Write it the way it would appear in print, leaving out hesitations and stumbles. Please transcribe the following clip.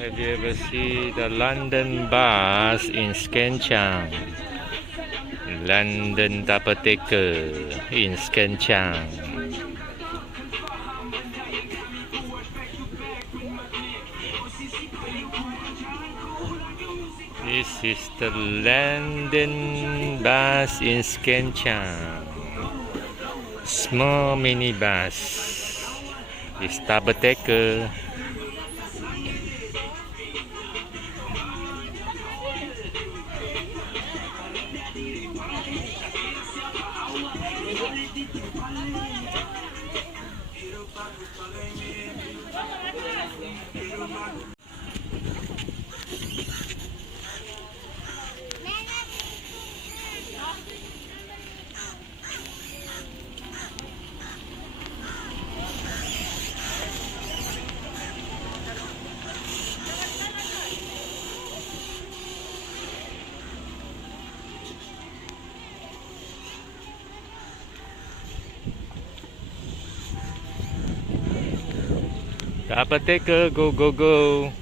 Have you ever seen the London bus in Skenchang? London Double Decker in Skenchang. This is the London bus in Skenchang. Small mini bus. It's double decker. Double decker, go go go.